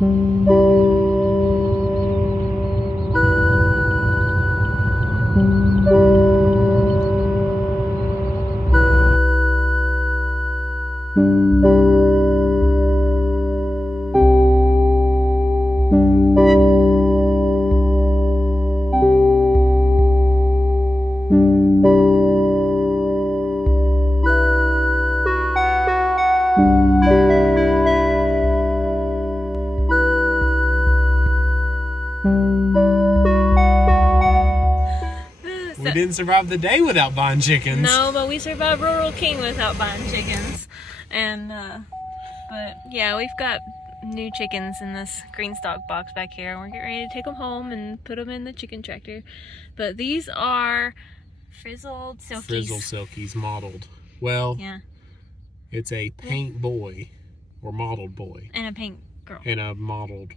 We didn't survive the day without buying chickens. No, but we survived Rural King without buying chickens. And, but yeah, we've got new chickens in this green stock box back here. And we're getting ready to take them home and put them in the chicken tractor. But these are frizzled silkies. Frizzled silkies, mottled. Well, yeah, it's a paint boy or mottled boy. and a pink girl. And a mottled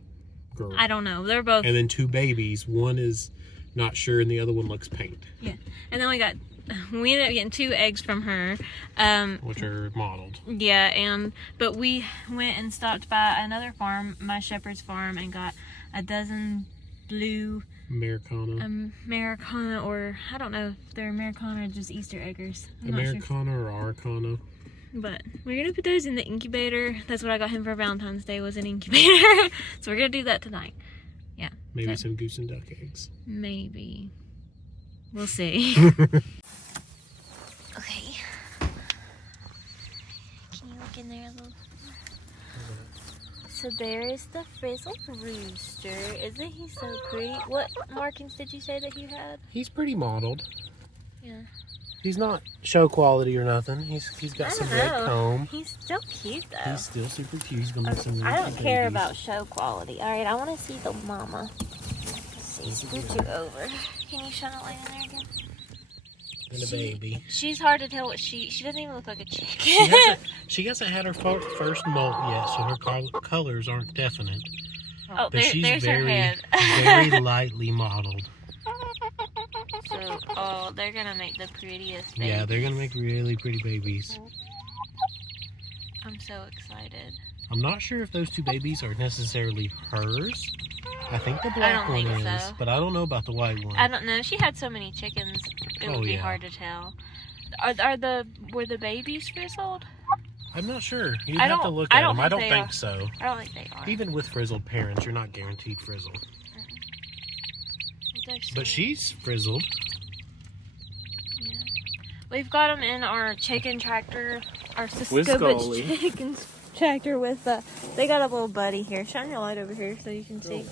girl. I don't know. They're both. And then two babies. One is not sure and the other one looks paint. Yeah. And then we ended up getting 2 eggs from her. Which are mottled. Yeah, but we went and stopped by another farm, my shepherd's farm, and got a dozen blue Americana, or I don't know if they're Americana or just Easter eggers. I'm not sure. Americana or Arcana. But we're gonna put those in the incubator. That's what I got him for Valentine's Day, was an incubator. So we're gonna do that tonight. Yeah. Maybe some goose and duck eggs. Maybe. We'll see. Okay. Can you look in there a little? So there is the frizzled rooster. Isn't he so pretty? What markings did you say that he had? He's pretty mottled. Yeah. He's not show quality or nothing. He's got some red comb. He's still cute though. He's still super cute. He's gonna make some I don't care babies. about show quality. All right, I want to see the mama. Let's see. Scoot you over. Can you shine a light in there again? And a baby. She's hard to tell what she doesn't even look like a chicken. She hasn't had her first molt yet, so her colors aren't definite. Oh, but she's there's very, her head. very lightly mottled. So, oh, they're gonna make the prettiest babies. Yeah, they're gonna make really pretty babies. I'm so excited. I'm not sure if those 2 babies are necessarily hers. I think the black one is, so. But I don't know about the white one. I don't know. She had so many chickens, it would be hard to tell. Were the babies frizzled? I'm not sure. You'd have to look at them. I don't think so. I don't think they are. Even with frizzled parents, you're not guaranteed frizzle. But she's frizzled. Yeah. We've got them in our chicken tractor, our With Scully. chicken tractor with they got a little buddy here. Shine your light over here so you can see.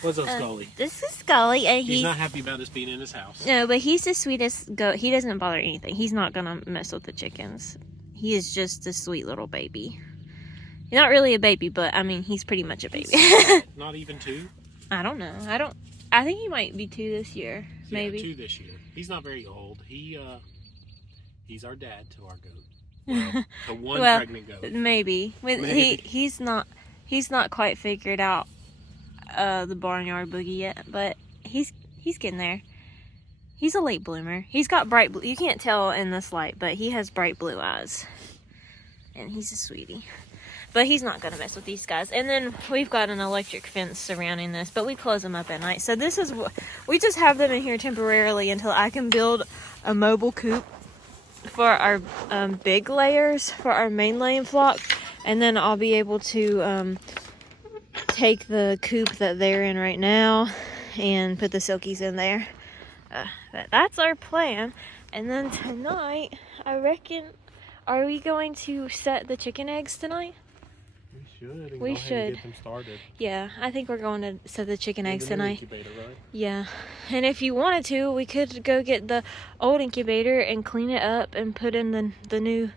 What's up, Scully? This is Scully, and He's not happy about us being in his house. No, but he's the sweetest goat. He doesn't bother anything. He's not gonna mess with the chickens. He is just a sweet little baby. He's not really a baby, but I mean, he's pretty much a baby. Not even 2? I don't know. I think he might be 2 this year. Yeah, Maybe 2 this year. He's not very old. He's our dad to our goat. Well, to one pregnant goat. Maybe. He's not quite figured out the barnyard boogie yet, but he's getting there. He's a late bloomer. He's got bright blue. You can't tell in this light, but he has bright blue eyes, and he's a sweetie. But he's not gonna mess with these guys. And then we've got an electric fence surrounding this, but we close them up at night. So this is we just have them in here temporarily until I can build a mobile coop for our big layers, for our main laying flock, and then I'll be able to take the coop that they're in right now and put the silkies in there. That's our plan. And then tonight, I reckon, are we going to set the chicken eggs tonight? We should. Get them started. Yeah, I think we're going to set the chicken eggs tonight. Incubator, right? Yeah, and if you wanted to, we could go get the old incubator and clean it up and put in the new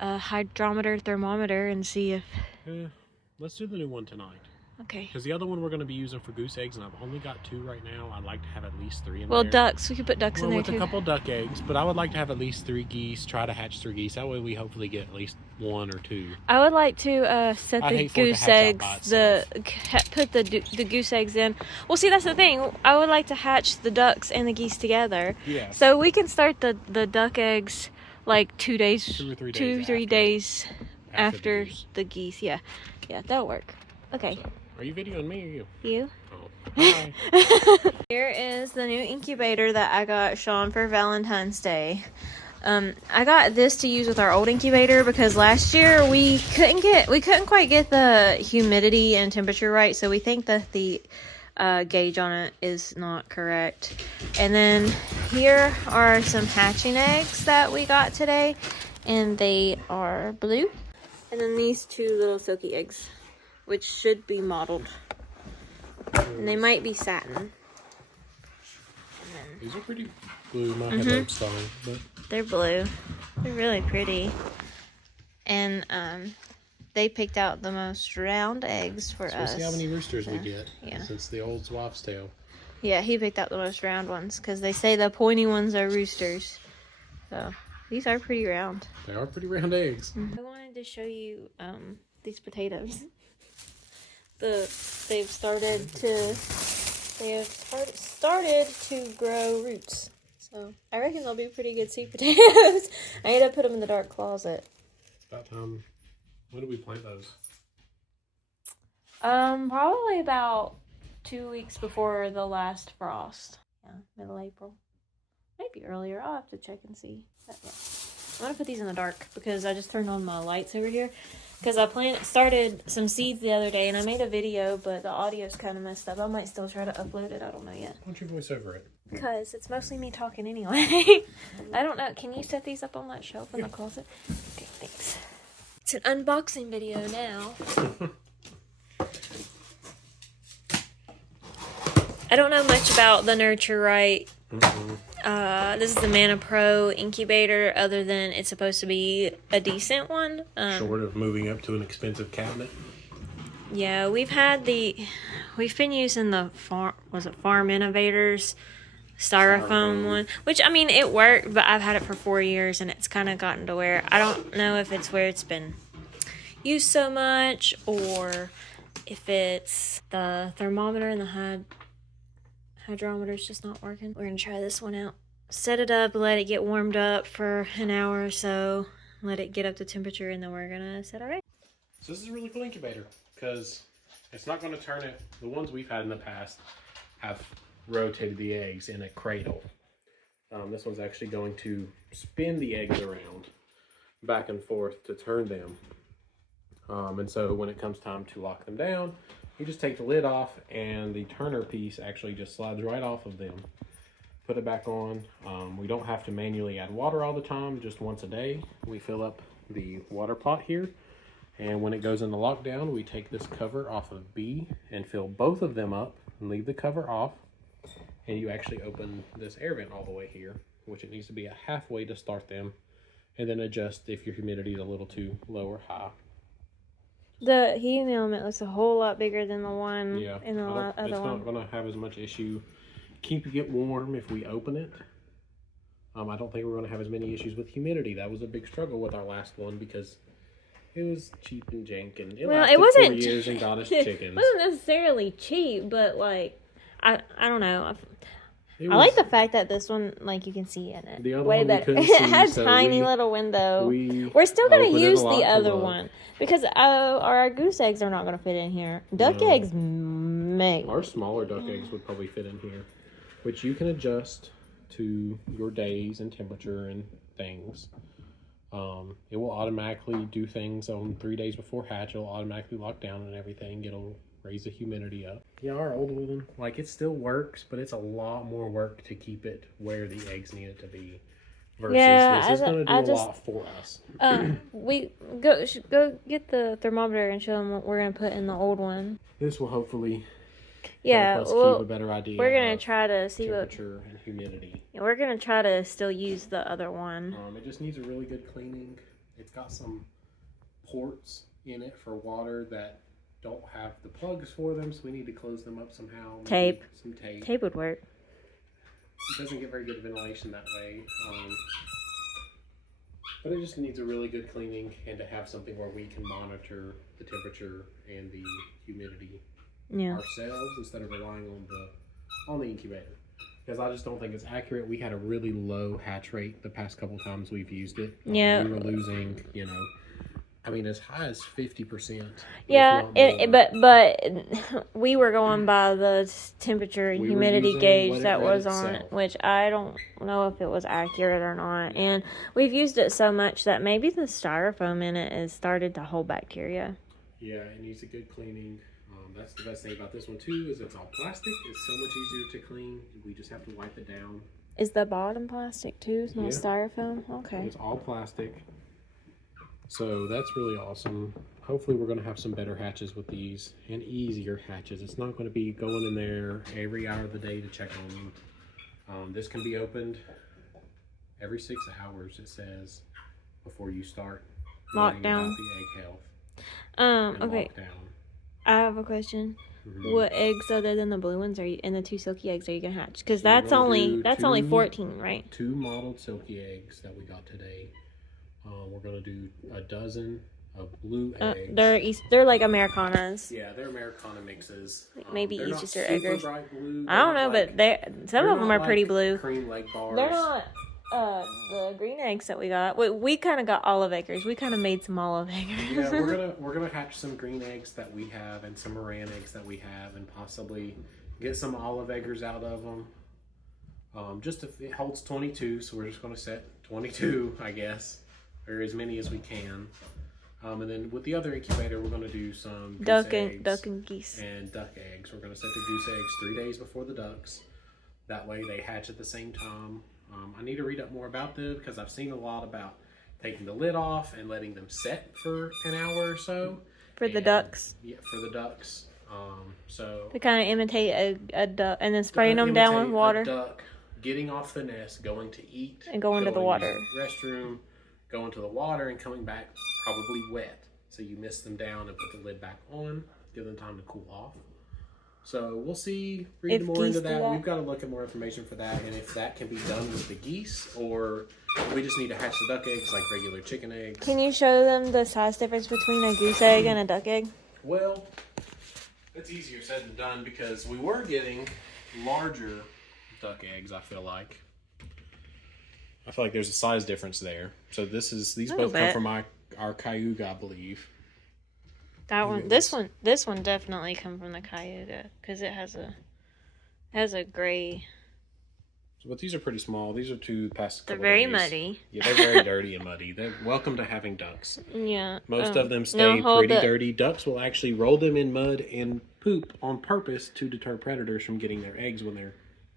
hydrometer, thermometer, and see if... Let's do the new one tonight. Okay. Because the other one we're going to be using for goose eggs, and I've only got 2 right now. I'd like to have at least 3 in there. Well, ducks. We could put ducks in there, with too. a couple duck eggs, but I would like to have at least 3 geese, try to hatch 3 geese. That way we hopefully get at least 1 or 2. I would like to set the goose eggs, put the goose eggs in. Well, see, that's the thing. I would like to hatch the ducks and the geese together. Yeah. So we can start the duck eggs like 2 days, 2 or 3 days, 2 or 3 days after the the geese. Yeah, that'll work. Okay. So, are you videoing me or you? You. Oh. Hi. Here is the new incubator that I got Sean for Valentine's Day. I got this to use with our old incubator because last year we couldn't quite get the humidity and temperature right, so we think that the gauge on it is not correct. And then here are some hatching eggs that we got today, and they are blue. And then these two little silky eggs, which should be mottled, and they might be satin. These are pretty blue. My head sorry, but They're blue. They're really pretty. And they picked out the most round eggs for us. We'll see how many roosters we get. Yeah. Since the old swap's tail. Yeah, he picked out the most round ones because they say the pointy ones are roosters. So these are pretty round. They are pretty round eggs. I wanted to show you these potatoes. They've started to grow roots. So I reckon they'll be pretty good sweet potatoes. I had to put them in the dark closet. It's about time. When do we plant those? Probably about 2 weeks before the last frost. Yeah, middle April. Maybe earlier. I'll have to check and see. But yeah. I'm gonna put these in the dark because I just turned on my lights over here. Because I started some seeds the other day and I made a video, but the audio's kind of messed up. I might still try to upload it. I don't know yet. Why don't you voice over it? Because it's mostly me talking anyway. I don't know. Can you set these up on that shelf in the closet? Okay, thanks. It's an unboxing video now. I don't know much about the Nurture Right. This is the Mana Pro incubator, other than it's supposed to be a decent one. Short of moving up to an expensive cabinet. Yeah, we've been using the Farm Innovators styrofoam one, which I mean it worked, but I've had it for 4 years and it's kind of gotten to where I don't know if it's where it's been used so much or if it's the thermometer and the hydrometer is just not working. We're gonna try this one out. Set it up, let it get warmed up for an hour or so, let it get up to temperature, and then we're gonna set it right. So this is a really cool incubator because it's not going to turn it. The ones we've had in the past have rotated the eggs in a cradle. This one's actually going to spin the eggs around back and forth to turn them. And so when it comes time to lock them down, you just take the lid off and the turner piece actually just slides right off of them. Put it back on. We don't have to manually add water all the time, just once a day. We fill up the water pot here, and when it goes into lockdown, we take this cover off of B and fill both of them up and leave the cover off, and you actually open this air vent all the way here, which it needs to be a halfway to start them, and then adjust if your humidity is a little too low or high. The heating element looks a whole lot bigger than the one in the other one. It's not going to have as much issue keeping it warm if we open it. I don't think we're going to have as many issues with humidity. That was a big struggle with our last one because it was cheap and jank, and it lasted 4 years and got us chickens. It wasn't necessarily cheap, but like I don't know. I like the fact that this one, like, you can see in it. The other way one better. We it had so tiny little window. We're still gonna use the other one because our goose eggs are not gonna fit in here. Duck eggs may. Our smaller duck eggs would probably fit in here, which you can adjust to your days and temperature and things. It will automatically do things on 3 days before hatch. It'll automatically lock down and everything. It'll raise the humidity up. Yeah, our old one, like, it still works, but it's a lot more work to keep it where the eggs need it to be. Versus this is going to do a lot for us. We should go get the thermometer and show them what we're going to put in the old one. This will hopefully help us keep a better idea. We're going to try to see temperature and humidity. Yeah, we're going to try to still use the other one. It just needs a really good cleaning. It's got some ports in it for water that don't have the plugs for them, so we need to close them up somehow. Tape. Some tape. Tape would work. It doesn't get very good ventilation that way. But it just needs a really good cleaning and to have something where we can monitor the temperature and the humidity ourselves instead of relying on the incubator. Because I just don't think it's accurate. We had a really low hatch rate the past couple times we've used it. Yeah. We were losing, I mean, as high as 50%. Yeah, but we were going by the temperature and We were humidity using gauge what it that read was on it, itself. which I don't know if it was accurate or not. And we've used it so much that maybe the styrofoam in it has started to hold bacteria. Yeah, it needs a good cleaning. That's the best thing about this one too, is it's all plastic. It's so much easier to clean. We just have to wipe it down. Is the bottom plastic too? It's not Yeah. styrofoam? Okay. It's all plastic. So that's really awesome. Hopefully we're going to have some better hatches with these and easier hatches. It's not going to be going in there every hour of the day to check on them. This can be opened every 6 hours, it says, before you start learning Lockdown. about the egg health. Okay. Lockdown. I have a question. Mhm. What eggs other than the blue ones are you, and the 2 silky eggs are you gonna hatch? Because So we're that's gonna only do only two- 14, right? 2 mottled silky eggs that we got today. We're going to do a dozen of blue eggs. They're like Americanas. Yeah, they're Americana mixes. Maybe they're East not is your super eggers. bright blue. I don't know, but some of them are pretty blue. Cream leg bars. They're not the green eggs that we got. We kind of got olive eggers. We kind of made some olive eggers. Yeah, we're gonna hatch some green eggs that we have and some Moran eggs that we have, and possibly get some olive eggers out of them. Just if it holds 22, so we're just gonna set 22, I guess, or as many as we can. And then with the other incubator, we're gonna do some duck and geese and duck eggs. We're gonna set the goose eggs 3 days before the ducks. That way they hatch at the same time. I need to read up more about them because I've seen a lot about taking the lid off and letting them set for an hour or so. for the ducks. Yeah, for the ducks. So To kind of imitate a duck, and then spraying them down with water. A duck getting off the nest, going to eat, And going to the water. to the restroom, going to the water, and coming back probably wet. So you mist them down and put the lid back on, give them time to cool off. So we'll see, read If more into geese do that. that. We've got to look at more information for that, and if that can be done with the geese, or we just need to hatch the duck eggs like regular chicken eggs. Can you show them the size difference between a goose egg and a duck egg? Well, it's easier said than done because we were getting larger duck eggs, I feel like. I feel like there's a size difference there. So these both come from our Cayuga, I believe. This one definitely come from the Cayuga because it has a gray. But these are pretty small. These are 2 past. They're very muddy. Yeah, they're very dirty and muddy. They're welcome to having ducks. Yeah. Most of them stay pretty dirty. Ducks will actually roll them in mud and poop on purpose to deter predators from getting their eggs when they're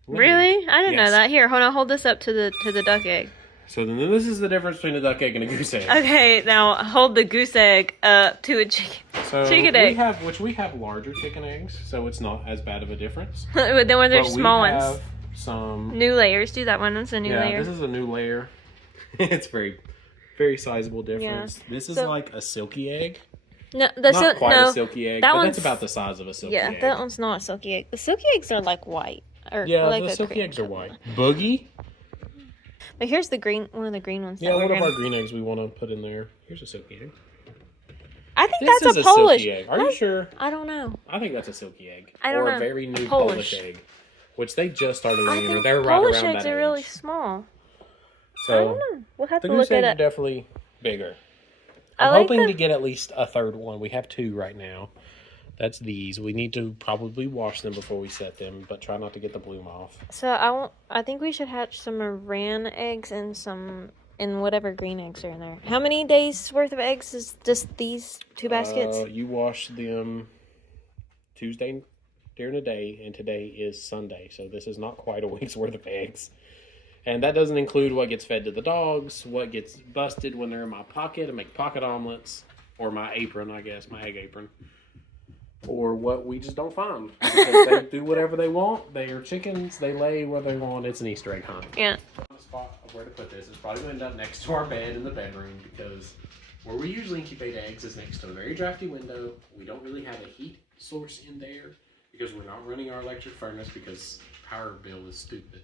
laying. Really? I didn't know that. Here, hold this up to the duck egg. So then this is the difference between a duck egg and a goose egg. Okay, now hold the goose egg up to a chicken egg. We have larger chicken eggs, so it's not as bad of a difference. But then when there's But small we have ones, some new layers. Do that one. It's a new layer. This is a new layer. It's very sizable difference. Yeah. This is So- like a silky egg. No, Not quite a silky egg, but that's about the size of a silky egg. Yeah, that one's not a silky egg. The silky eggs are like white. Yeah, like the a silky cream eggs are color. white. Boogie? But here's the one of the green ones. Yeah, one of our green eggs we want to put in there. Here's a silky egg. I think This that's is a Polish silky egg. Are you sure? I don't know. I think that's a silky egg. I don't or know. a very new Polish. egg, which they just started I laying. think They're right Polish around eggs that are really age. small. So I don't know. We'll have the to goose look at eggs are it. definitely bigger. I I'm like hoping the- to get at least a third one. We have 2 right now. That's these. We need to probably wash them before we set them, but try not to get the bloom off. So I think we should hatch some Moran eggs and whatever green eggs are in there. How many days worth of eggs is just these 2 baskets? You wash them Tuesday during the day, and today is Sunday, so this is not quite a week's worth of eggs. And that doesn't include what gets fed to the dogs, what gets busted when they're in my pocket and make pocket omelets, or my apron, I guess, my egg apron. Or what we just don't find. Because they do whatever they want. They are chickens. They lay what they want. It's an Easter egg hunt. Yeah. The spot of where to put this is probably going to end up next to our bed in the bedroom, because where we usually incubate eggs is next to a very drafty window. We don't really have a heat source in there because we're not running our electric furnace because power bill is stupid.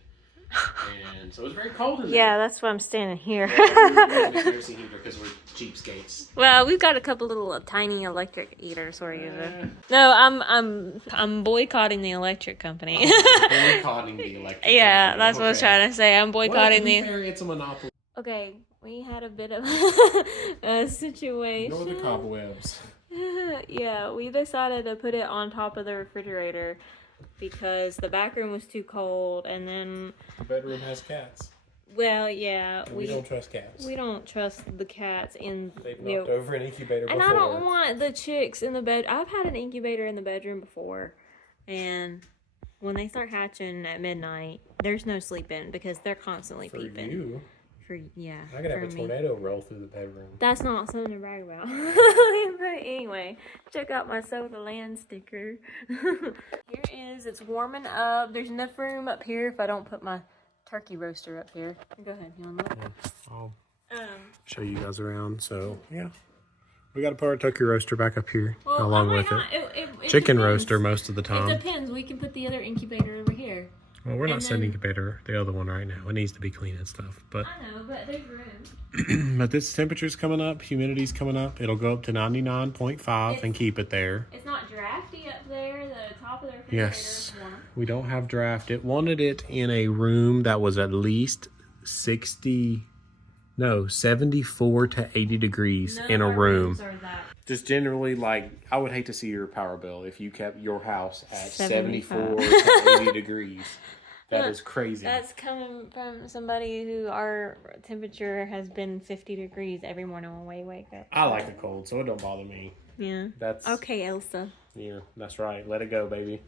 And so it's very cold in there. Yeah, that's why I'm standing here. We're using a kerosene heater because we're cheapskates. Well, we've got a couple little tiny electric heaters we're using. No, I'm boycotting the electric company. Boycotting the electric Yeah, company. that's what I was trying to say. I'm Well, boycotting to be fair, it's a monopoly. Okay, we had a bit of a situation. Ignore the cobwebs. Yeah, we decided to put it on top of the refrigerator because the back room was too cold, and then The bedroom has cats. well, yeah, And we don't trust cats. we don't trust the cats in They've knocked over an incubator and before. I don't want the chicks in the bed. I've had an incubator in the bedroom before, and when they start hatching at midnight, there's no sleeping because they're constantly For peeping. you, I could have a tornado roll through the bedroom. That's not something to brag about. But anyway, check out my Soda Land sticker. Here is, it's warming up. There's enough room up here if I don't put my turkey roaster up here. Go ahead, you want to look? Yeah, I'll show you guys around. So, yeah. We got to put our turkey roaster back up here along with it. Chicken depends. Roaster most of the time. It depends. We can put the other incubator over here. Well, we're not setting incubator, the other one right now. It needs to be clean and stuff. But I know, but there's room. but this temperature's coming up, humidity's coming up. It'll go up to 99.5 and keep it there. It's not drafty up there. The top of the refrigerator is warm. We don't have draft. It wanted it in a room that was at least 74 to 80 degrees in a room. Just generally, like, I would hate to see your power bill if you kept your house at 74 to 80 degrees. That is crazy. That's coming from somebody who our temperature has been 50 degrees every morning when we wake up. I like the cold, so it don't bother me. Yeah. That's okay, Elsa. Yeah, that's right. Let it go, baby.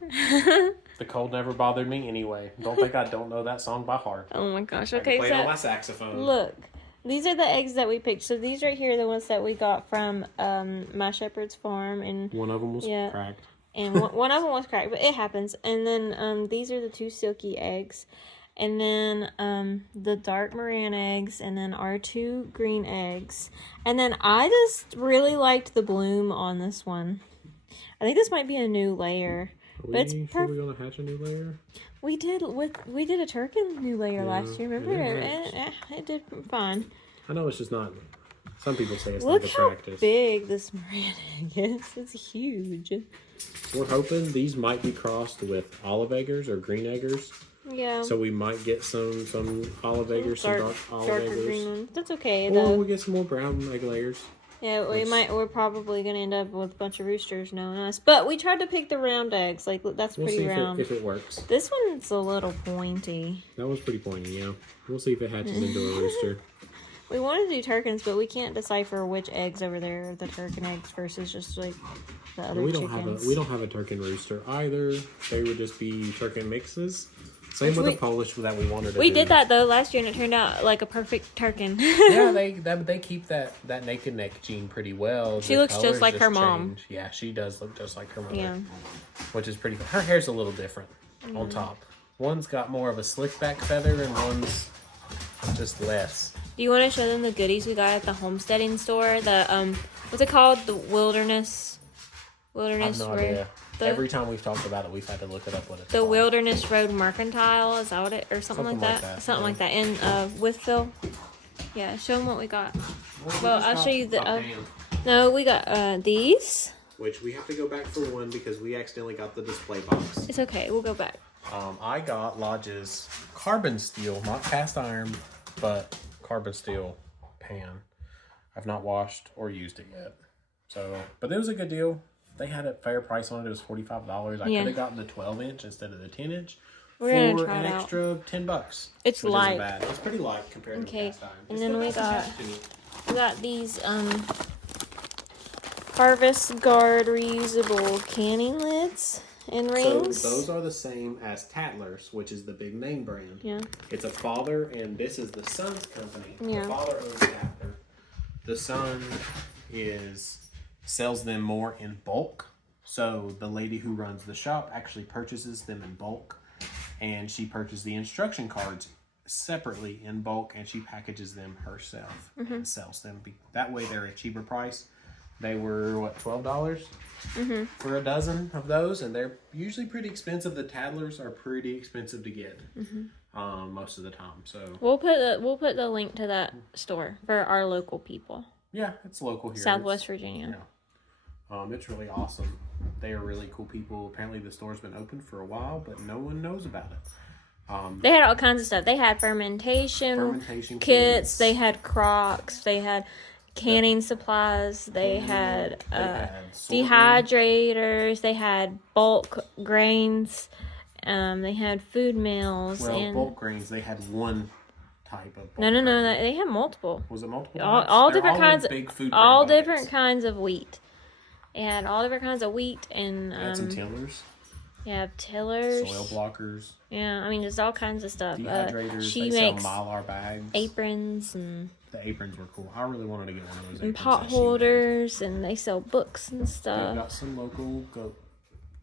The cold never bothered me anyway. Don't think I don't know that song by heart. Oh my gosh. Okay, I can play it on my saxophone. Look. These are the eggs that we picked. So these right here are the ones that we got from my shepherd's farm. And one of them was cracked. And one of them was cracked, but it happens. And then these are the 2 silky eggs. And then the dark Moran eggs. And then our 2 green eggs. And then I just really liked the bloom on this one. I think this might be a new layer. But it's perfect. Are we going to hatch a new layer? We did a turkey new layer last year. Remember it did fine. I know it's just not. Some people say it's not attractive. Look how big this Moran egg is. It's huge. We're hoping these might be crossed with olive eggers or green eggers. Yeah. So we might get some olive eggers, some dark olive eggers. Green ones. That's okay though. Or we'll get some more brown egg layers. Yeah, we're probably gonna end up with a bunch of roosters knowing us. But we tried to pick the round eggs. Like, that's pretty round. We'll see if it works. This one's a little pointy. That one's pretty pointy, yeah. We'll see if it hatches into a rooster. We want to do turkins, but we can't decipher which eggs over there are the turkin eggs versus just like the other chickens. We don't have a turkin rooster either. They would just be turkin mixes. Same with the Polish that we wanted to do. We did that though last year, and it turned out like a perfect turkin. Yeah, they keep that naked neck gene pretty well. She looks just like her mom. Yeah, she does look just like her mother. Yeah, which is pretty. Her hair's a little different on top. One's got more of a slick back feather, and one's just less. Do you want to show them the goodies we got at the homesteading store? The what's it called? The Wilderness I have no idea. Every time we've talked about it, we've had to look it up what it's called. The called. Wilderness Road Mercantile, is that what it, or something like that? Something like that. In Withville. Yeah, show them what we got. Well, I'll show you the. No, we got these. Which we have to go back for one because we accidentally got the display box. It's okay, we'll go back. I got Lodge's carbon steel, not cast iron, but carbon steel pan. I've not washed or used it yet. So, but it was a good deal. They had a fair price on it. It was $45. I could have gotten the 12-inch instead of the 10-inch for an extra $10. It's light. Isn't bad. It's pretty light compared to cast iron. And then we got these Harvest Guard reusable canning lids and rings. So those are the same as Tattlers, which is the big name brand. Yeah. It's a father, and this is the son's company. Yeah. The father owns Tattler. The son sells them more in bulk. So the lady who runs the shop actually purchases them in bulk, and she purchases the instruction cards separately in bulk, and she packages them herself and sells them. That way they're a cheaper price. They were, what, $12 for a dozen of those, and they're usually pretty expensive. The Tattlers are pretty expensive to get most of the time. So we'll put the link to that store for our local people. Yeah, it's local here. Southwest Virginia. Yeah. It's really awesome. They are really cool people. Apparently the store's been open for a while, but no one knows about it. They had all kinds of stuff. They had fermentation kits. They had crocks. They had canning supplies. They had dehydrators. They had bulk grains. They had food mills. Well, and bulk grains, they had one type of bulk no. grain. They had multiple. Was it multiple? All different kinds. Big food all grain different buckets. kinds of wheat. It had all different kinds of wheat and. They had some tillers. Yeah, tillers. Soil blockers. Yeah, I mean, just all kinds of stuff. Dehydrators. She they makes sell Mylar bags. aprons and. The aprons were cool. I really wanted to get one of those. And pot holders, and they sell books and They've stuff. got some local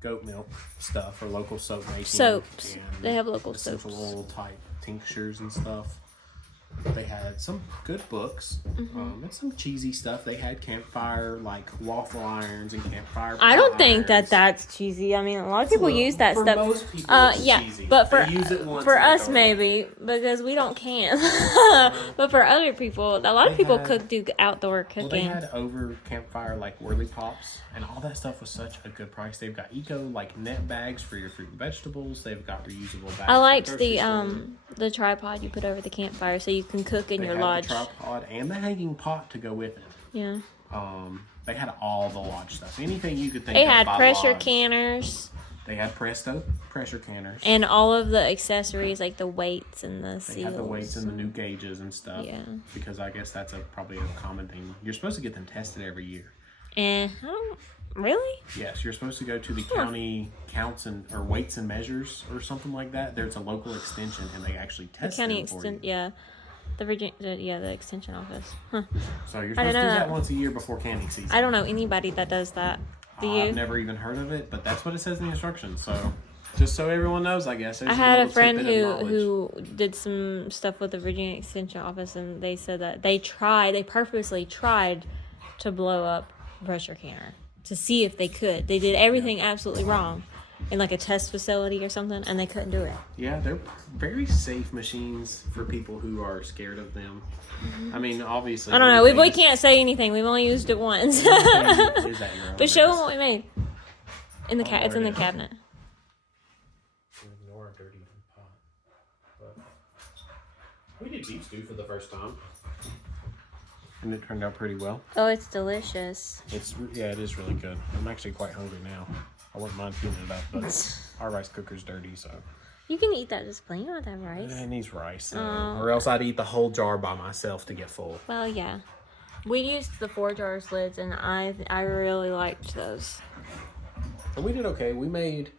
goat milk stuff or local soap making. Soaps. And They have local essential soaps. oil type tinctures and stuff. They had some good books and some cheesy stuff. They had campfire, like waffle irons and campfire. I don't think irons. that's cheesy. I mean, a lot of people use that for stuff. Most people, it's Yeah, cheesy. but They use it once for and they us throw it maybe because we don't camp. But for other people, a lot of people do outdoor cooking. Well, they had over campfire like whirly pops, and all that stuff was such a good price. They've got eco like net bags for your fruit and vegetables. They've got reusable bags. I liked the tripod you put over the campfire so you can cook in your lodge. The tripod and the hanging pot to go with it. Yeah. They had all the lodge stuff. Anything you could think They of. had by pressure lodge. canners. They had pressure canners. And all of the accessories like the weights and the seals. They had the weights and the new gauges and stuff. Yeah. Because I guess that's probably a common thing. You're supposed to get them tested every year. I don't really. Yes, you're supposed to go to the county counts or weights and measures or something like that. There's a local extension and they actually test them for you. Yeah. The extension office. Huh. So you're supposed to do that once a year before canning season. I don't know anybody that does that. Do you? I've never even heard of it, but that's what it says in the instructions. So just so everyone knows, I guess. I had a friend who did some stuff with the Virginia Extension Office, and they said that they purposely tried to blow up a pressure canner to see if they could. They did everything absolutely wrong in like a test facility or something, and they couldn't do it. Yeah, they're very safe machines for people who are scared of them. Mm-hmm. I mean, obviously. I don't know. We can't say anything. We've only used it once. But show them what we made. In the it's in the cabinet. Ignore a dirty pot. But we did beef stew for the first time, and it turned out pretty well. Oh, it's delicious. It is really good. I'm actually quite hungry now. I wouldn't mind heating it up, but our rice cooker's dirty, so. You can eat that just plain with that rice. It needs rice, or else I'd eat the whole jar by myself to get full. Well, yeah. We used the 4-jar lids, and I really liked those. And we did okay. We made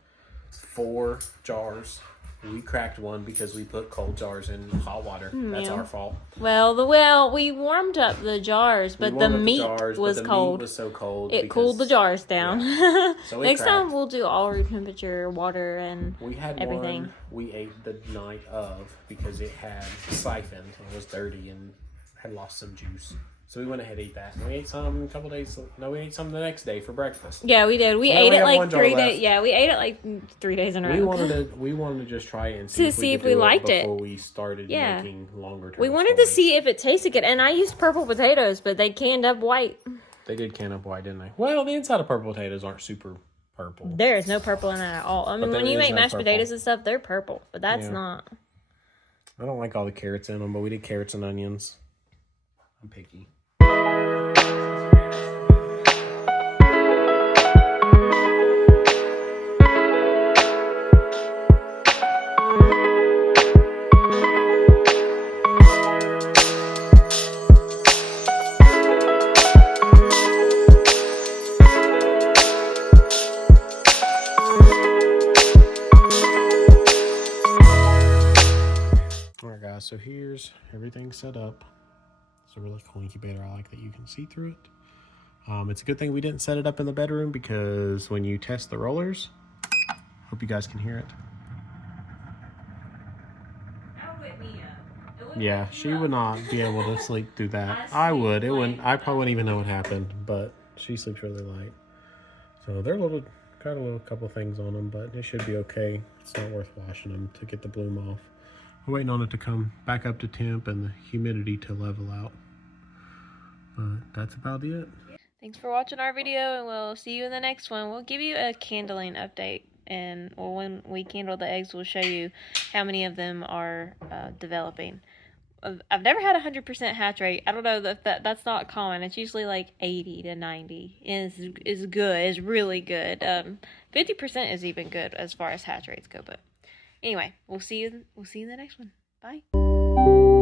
4 jars. We cracked one because we put cold jars in hot water. That's our fault. Well, we warmed up the jars, but the meat was cold. Meat was so cold. It cooled the jars down. Yeah. So Next time we'll do all room temperature water and we had everything. One we ate the night of because it had siphoned and was dirty and had lost some juice. So we went ahead and ate that. And we ate some a couple days. No, we ate some the next day for breakfast. Yeah, we did. We ate it like 3 days. Yeah, we ate it like 3 days in a row. We wanted to just try it and see if we liked it before we started making longer term. We wanted to see if it tasted good, and I used purple potatoes, but they canned up white. They did can up white, didn't they? Well, the inside of purple potatoes aren't super purple. There is no purple in it at all. I mean, when you make mashed potatoes and stuff, they're purple, but that's not. I don't like all the carrots in them, but we did carrots and onions. I'm picky. Alright guys, so here's everything set up. It's a really cool incubator. I like that you can see through it. It's a good thing we didn't set it up in the bedroom because when you test the rollers, hope you guys can hear it. Yeah, she would not be able to sleep through that. I would. It wouldn't. I probably wouldn't even know what happened, but she sleeps really light. So they're got a couple things on them, but it should be okay. It's not worth washing them to get the bloom off. We're waiting on it to come back up to temp and the humidity to level out. But that's about it. Thanks for watching our video, and we'll see you in the next one. We'll give you a candling update and well, when we candle the eggs, we'll show you how many of them are developing. I've never had 100% hatch rate. I don't know that's not common. It's usually like 80 to 90 is good. Is really good. 50% is even good as far as hatch rates go. But anyway, we'll see you in the next one. Bye.